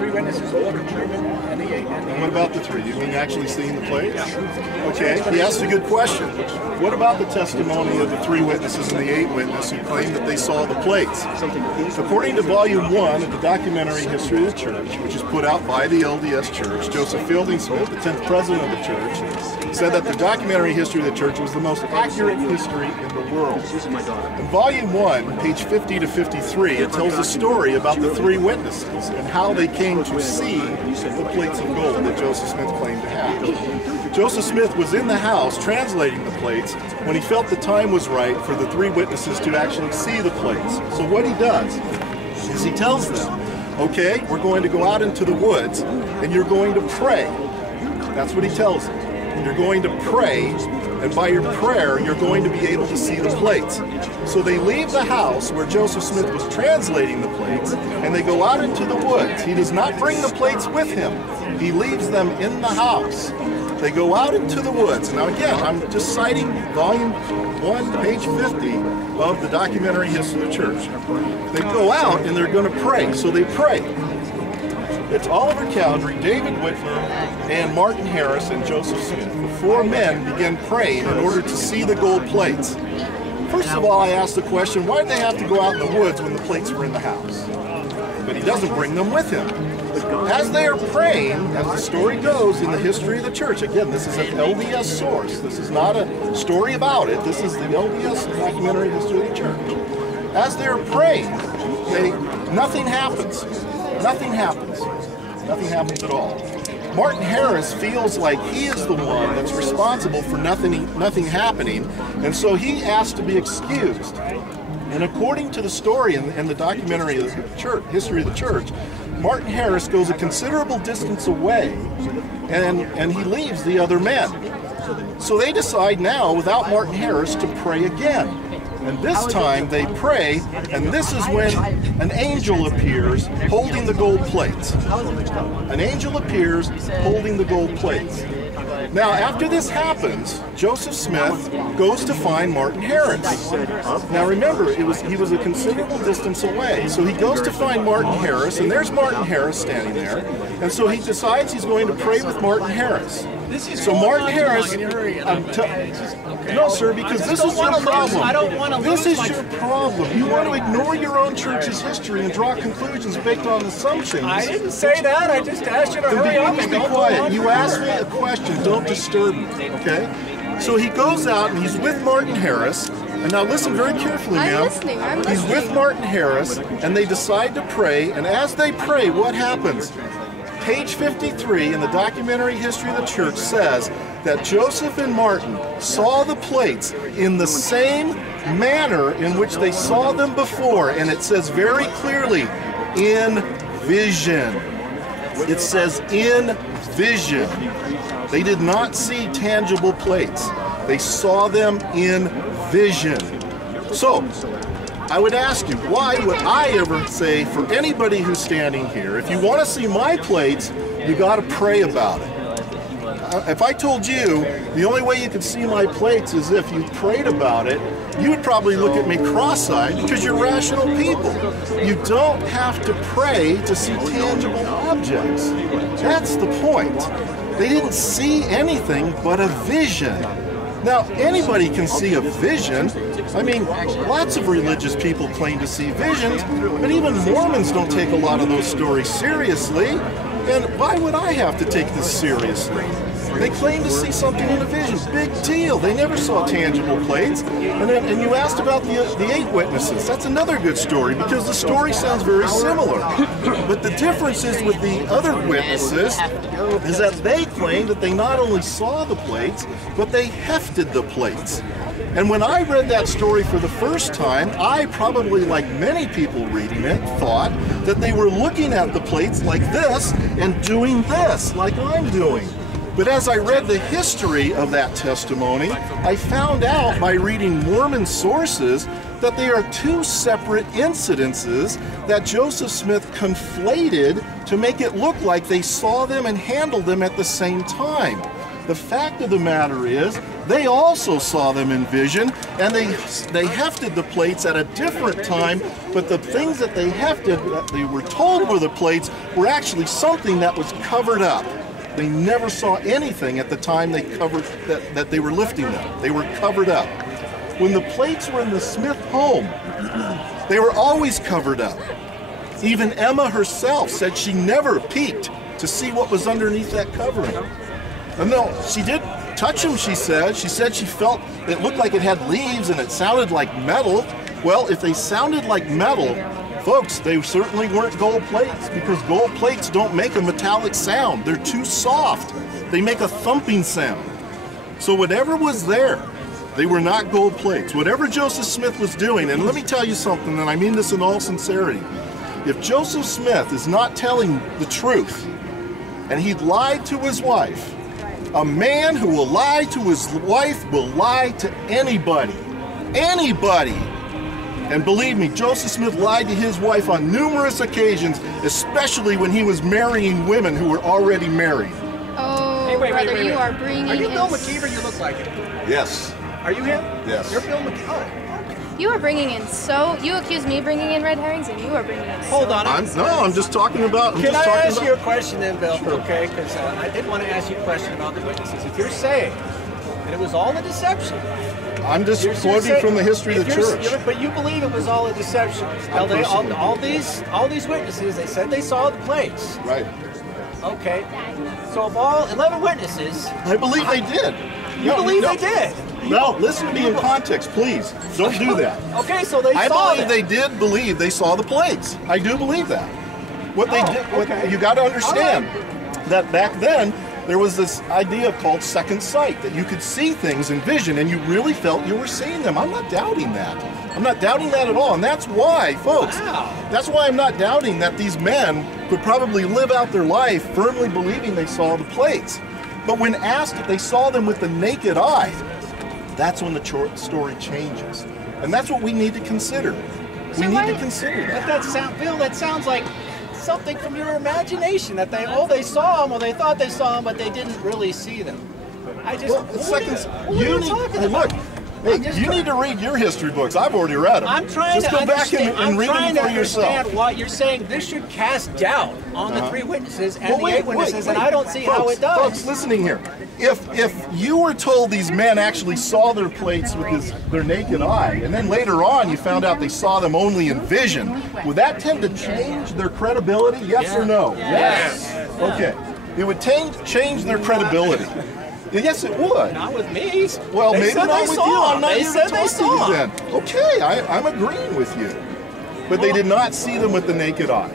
three witnesses, the Book of Mormon, and the 8. And what about the 3? You mean actually seeing the plates? Okay, he asked a good question. What about the testimony of the 3 witnesses and the 8 witnesses who claim that they saw the plates? According to Volume 1 of the Documentary History of the Church, which is put out by the LDS Church, Joseph Fielding Smith, the 10th president of the church, said that the documentary history of the church was the most accurate history in the world. In Volume 1, page 50 to 53, it tells a story about the 3 witnesses and how they came to see the plates of gold that Joseph Smith claimed to have. Joseph Smith was in the house translating the plates when he felt the time was right for the 3 witnesses to actually see the plates. So what he does is he tells them, okay, we're going to go out into the woods and you're going to pray. That's what he tells them. You're going to pray, and by your prayer, you're going to be able to see the plates. So they leave the house where Joseph Smith was translating the plates, and they go out into the woods. He does not bring the plates with him. He leaves them in the house. They go out into the woods. Now again, I'm just citing Volume 1, page 50 of the Documentary History of the Church. They go out and they're going to pray. So they pray. It's Oliver Cowdery, David Whitmer, and Martin Harris and Joseph Smith. The 4 men begin praying in order to see the gold plates. First of all, I asked the question, why did they have to go out in the woods when the plates were in the house? But he doesn't bring them with him. As they are praying, as the story goes in the history of the church, again, this is an LDS source. This is not a story about it. This is the LDS documentary history of the church. As they're praying, nothing happens. Nothing happens. Nothing happens at all. Martin Harris feels like he is the one that's responsible for nothing happening, and so he asked to be excused. And according to the story in the documentary of the church, history of the church, Martin Harris goes a considerable distance away, and he leaves the other men. So they decide now, without Martin Harris, to pray again. And this time they pray, and this is when an angel appears holding the gold plates. An angel appears holding the gold plates. Now, after this happens, Joseph Smith goes to find Martin Harris. Now remember, he was a considerable distance away. So he goes to find Martin Harris, and there's Martin Harris standing there. And so he decides he's going to pray with Martin Harris. So Martin Harris, no sir, because this is your problem. This is your problem. You want to ignore your own church's history and draw conclusions based on assumptions. I didn't say that. I just asked you to hurry up and be quiet. You asked me a question. Don't disturb me, okay? So he goes out and he's with Martin Harris. And now listen very carefully, ma'am. I'm listening. He's with Martin Harris, and they decide to pray. And as they pray, what happens? Page 53 in the documentary history of the church says that Joseph and Martin saw the plates in the same manner in which they saw them before, and it says very clearly, in vision. It says in vision. They did not see tangible plates. They saw them in vision. So, I would ask you, why would I ever say for anybody who's standing here, if you want to see my plates, you got to pray about it. If I told you the only way you could see my plates is if you prayed about it, you would probably look at me cross-eyed because you're rational people. You don't have to pray to see tangible objects. That's the point. They didn't see anything but a vision. Now, anybody can see a vision. I mean, lots of religious people claim to see visions, but even Mormons don't take a lot of those stories seriously. And why would I have to take this seriously? They claim to see something in a vision. Big deal. They never saw tangible plates. And you asked about the 8 witnesses. That's another good story because the story sounds very similar. But the difference is with the other witnesses is that they claim that they not only saw the plates, but they hefted the plates. And when I read that story for the first time, I probably, like many people reading it, thought that they were looking at the plates like this and doing this, like I'm doing. But as I read the history of that testimony, I found out by reading Mormon sources that they are 2 separate incidences that Joseph Smith conflated to make it look like they saw them and handled them at the same time. The fact of the matter is, they also saw them in vision, and they hefted the plates at a different time, but the things that they hefted, that they were told were the plates, were actually something that was covered up. They never saw anything at the time they covered that they were lifting them. They were covered up. When the plates were in the Smith home, they were always covered up. Even Emma herself said she never peeked to see what was underneath that covering. And no, she did touch them, she said. She said she felt it looked like it had leaves and it sounded like metal. Well, if they sounded like metal, folks, they certainly weren't gold plates, because gold plates don't make a metallic sound. They're too soft. They make a thumping sound. So whatever was there, they were not gold plates. Whatever Joseph Smith was doing, and let me tell you something, and I mean this in all sincerity. If Joseph Smith is not telling the truth, and he lied to his wife, a man who will lie to his wife will lie to anybody. Anybody. And believe me, Joseph Smith lied to his wife on numerous occasions, especially when he was marrying women who were already married. Oh, hey, wait, brother, wait. you are bringing Are you in... Bill McKeever? You look like it. Yes. Are you him? Yes. You're Bill McKeever. You are bringing in so... You accuse me of bringing in red herrings, and you are bringing in Hold on. I'm just talking about... Can I ask you a question then, Bill? Okay, because I did want to ask you a question about the witnesses. If you're saying that it was all a deception... I'm just quoting from the history of the church. But you believe it was all a deception. All these witnesses, they said they saw the plates. Right. Okay. So of all 11 witnesses... I believe they did. You believe they did? No, listen to me in context, please. Don't do that. Okay, so they saw I believe they did believe they saw the plates. I do believe that. What they did, you got to understand that back then there was this idea called second sight, that you could see things in vision and you really felt you were seeing them. I'm not doubting that. I'm not doubting that at all, and that's why, folks, that's why I'm not doubting that these men could probably live out their life firmly believing they saw the plates. But when asked if they saw them with the naked eye, that's when the story changes. And that's what we need to consider. We need to consider that. But Bill, that sounds like something from your imagination, that they saw them, or they thought they saw them, but they didn't really see them. You need to read your history books. I've already read them. I'm trying Just to go back and read them for yourself. Understand why you're saying this should cast doubt on the 3 witnesses and the 8 witnesses, and I don't see how it does. Folks, listening here. If you were told these men actually saw their plates with their naked eye, and then later on you found out they saw them only in vision, would that tend to change their credibility? Yes or no? Yes. Okay. It would change their credibility. Yes, it would. Not with me. Well, maybe not with you. I'm not they here said to they talk to saw you then. Okay, I'm agreeing with you. But they did not see them with the naked eye.